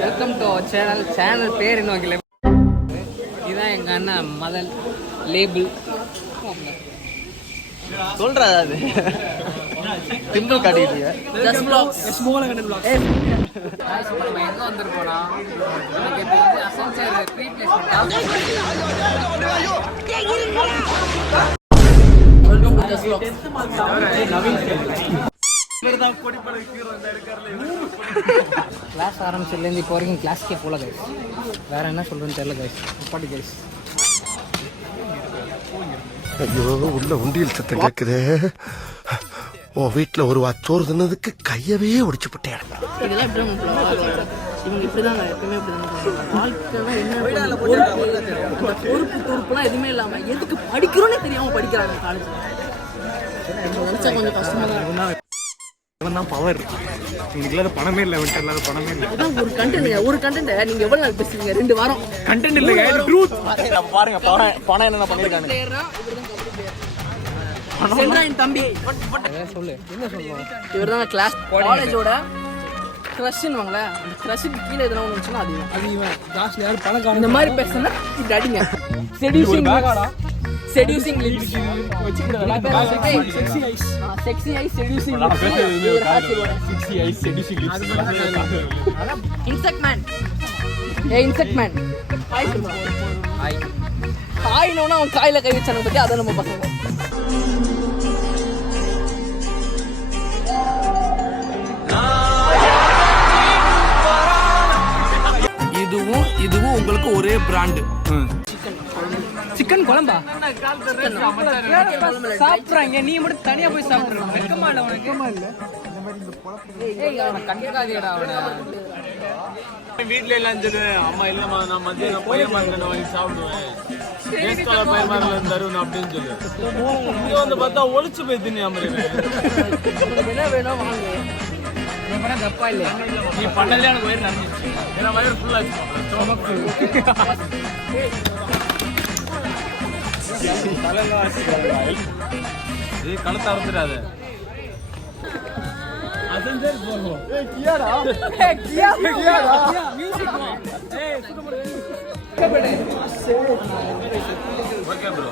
Welcome to our channel பேர் என்ன வைக்கல. இதுதான் எங்க அண்ணன் மதன் லேபிள் சொல்றா அது சிம்பிள் காட்டிட்டு just vlogs small and vlogs. நம்ம எங்க வந்திருக்கோம்னா நமக்கு இப்போ வந்து அசென்சர் replacement. Welcome to just vlogs. Naveen class ஆரம்பிச்சதுலேருந்து இப்போ வரைக்கும் கிளாஸ்க்கே போல கைஸ். வேற என்ன சொல்றேன்னு தெரியல கைஸ். பாட்டி கைஸ். ஐயோ உள்ள உண்டியல் சத்தம் கேக்குதே. உன் வீட்டுல ஒரு வாச்சோறு தின்னதுக்கு கையவே ஒடிச்சு போட்டேன். இதெல்லாம் எப்படி இவங்க இப்படிதாங்க எப்பவுமே இப்படிதான். வாழ்க்கைலாம் என்ன பொறுப்பு பொறுப்புலாம் எதுவுமே இல்லாம எதுக்கு படிக்கிறோன்னே தெரியாம படிக்கிறாங்க காலேஜ். கொஞ்சம் கஷ்டமா தான் இருக்கும். பவர் இன்னைக்கு பணமே இல்லை, விட்டு இல்லாத பணமே இல்லை. அதான் ஒரு கண்டென்ட் நீங்க எவ்வளவு நாள் பேசுறீங்க? 2 வாரம் கண்டென்ட் இல்லைங்க, ட்ரூத். பாருங்க பணம் என்ன பண்ணிருக்காங்க. தம்பி சொல்லு என்ன சொல்லுவோம். இவர் தான் கிளாஸ் காலேஜோட கிரஷ்ன்னு வாங்களே. அந்த கிரஷுக்கு கீழே எதனா ஒன்று வந்துச்சுன்னா அது இவன் கிளாஸ்ல யாரும் பணக்காரன் இந்த மாதிரி பேசுனா இப்படி அடிங்க. Seducing lips sexy eyes seducing insect man. Insect man hi சொல்லுங்க. ஹாய்னோனா அவன் காயில கை வச்சானு பத்தி அதை நம்ம பசங்க. இதுவும் உங்களுக்கு ஒரே பிராண்ட். சிக்கன் குழம்பா சாப்பிட்றாங்க, நீ மட்டும் தனியா போய் சாப்பிடுற. வெக்கமா இல்ல உனக்கு? கண்டிப்பாதியடா அவனை. வீட்டுல எல்லாம் சொல்லுவேன், அம்மா இல்லம்மா நான் மத்தியம் பையன் வாங்கி சாப்பிடுவேன் பையன் தருவேன் அப்படின்னு சொல்லுவேன். இங்க வந்து பார்த்தா ஒளிச்சு போய் தின்னு என்ன வேணும் வாங்க. தப்பா இல்லையா? நீ பண்ணதுல எனக்கு வயிறு நடந்துச்சு. ஏன்னா வயிறு ஃபுல்லா கழுத்த அறுத்துடாத. Okay bro.